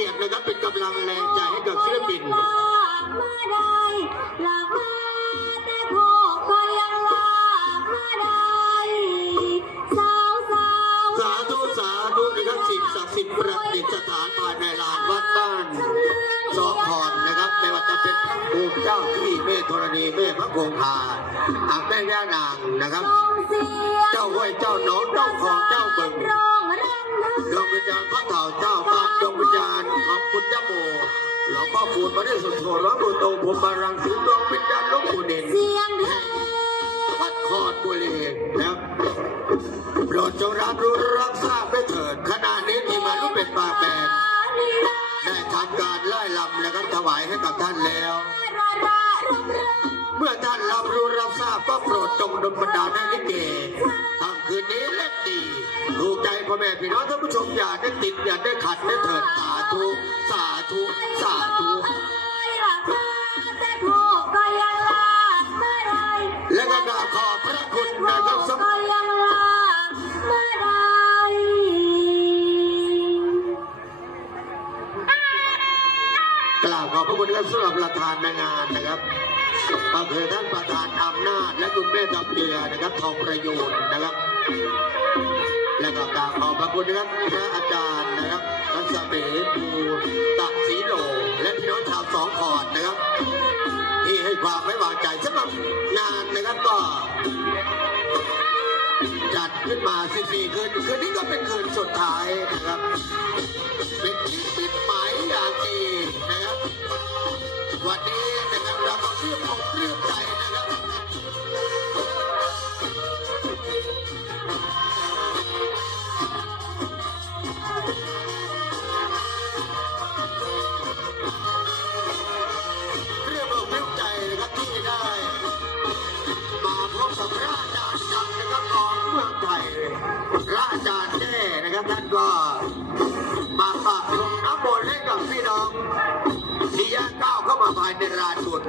ียงนะครับเป็นกำลังแรงใจให้กับศิลปิน หลากมาได้หลากมา นะครับไม่ว่าจะเป็นภูมิเจ้าที่แม่ธรณีแม่พระคงคาอาแม่ย่านางนะครับ เจ้าห้วยเจ้าหนองเจ้าของเจ้าบิ่งรองรำทั้งดวงวิญญาณพระเถ่าเจ้าบ้านดวงวิญญาณของคุณยะโมหลวงพ่อคูณมาได้สุดโทหลวงปู่โตผมมารังสีดวงวิญญาณหลวงปู่เด่นเสียงเธอวัดคอดบุรีแล้วโปรดจงรับรู้รับทราบด้วยเถิดขณะนี้ทีมาลูกเป็ดปากแบน ได้ทำการไล่ลำและก็ถวายให้กับท่านแล้วเมื่อท่านรับรู้รับทราบก็โปรดจงดลบันดาลให้ลิเกทำคืนนี้เล่นดีถูกใจพ่อแม่พี่น้องท่านผู้ชมอย่าได้ติดอย่าได้ขัดได้เถิดสาธุสาธุสาธุและก็กราบขอบพระคุณนะครับสำก็ยัง อบพระคุณครับสำหรับประธานในงานนะครับก็คือท่านประธานอำนาจและคุณแม่จำเจือนะครับทองประยูนนะครับ และก็กราบขอบพระคุณนะครับพระอาจารย์นะครับรัศมีภูตักศรีโลและพี่น้องชาวสองขอดนะครับ ที่ให้ความไว้วางใจสำหรับงานนะครับก็ ขึ้นมา 14 คืน คืนนี้ก็เป็นคืนสุดท้ายนะครับ เป็นที่ปิดหมายอย่างดีนะครับ วันนี้นะครับเราก็เรียบองเรียงใจ เมืองไทยพระอาจารย์แน่นะครับท่านก็มาปากลงน้ำมนต์ให้กับพี่น้องที่ย่างก้าวเข้ามาภายในราชุน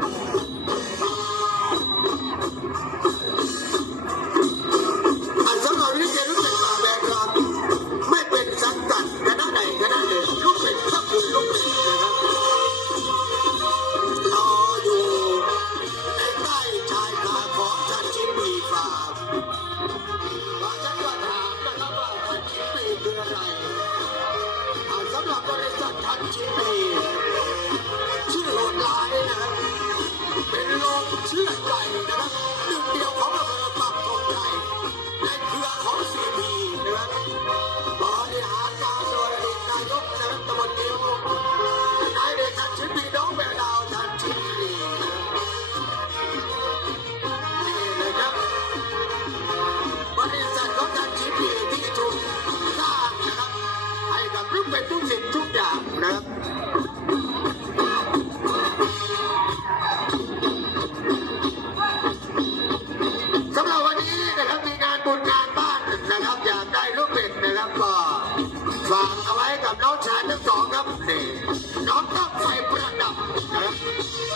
ลูกเป็นทุกสิ่งทุกอย่างนะครับสำหรับวันนี้นะครับมีงานบุญงานบ้านนะครับ อยากได้ลูกเป็ดนะครับก็ฝากเอาไว้กับน้องชายทั้งสองครับนี่น้องต้องไฟประดับนะครับ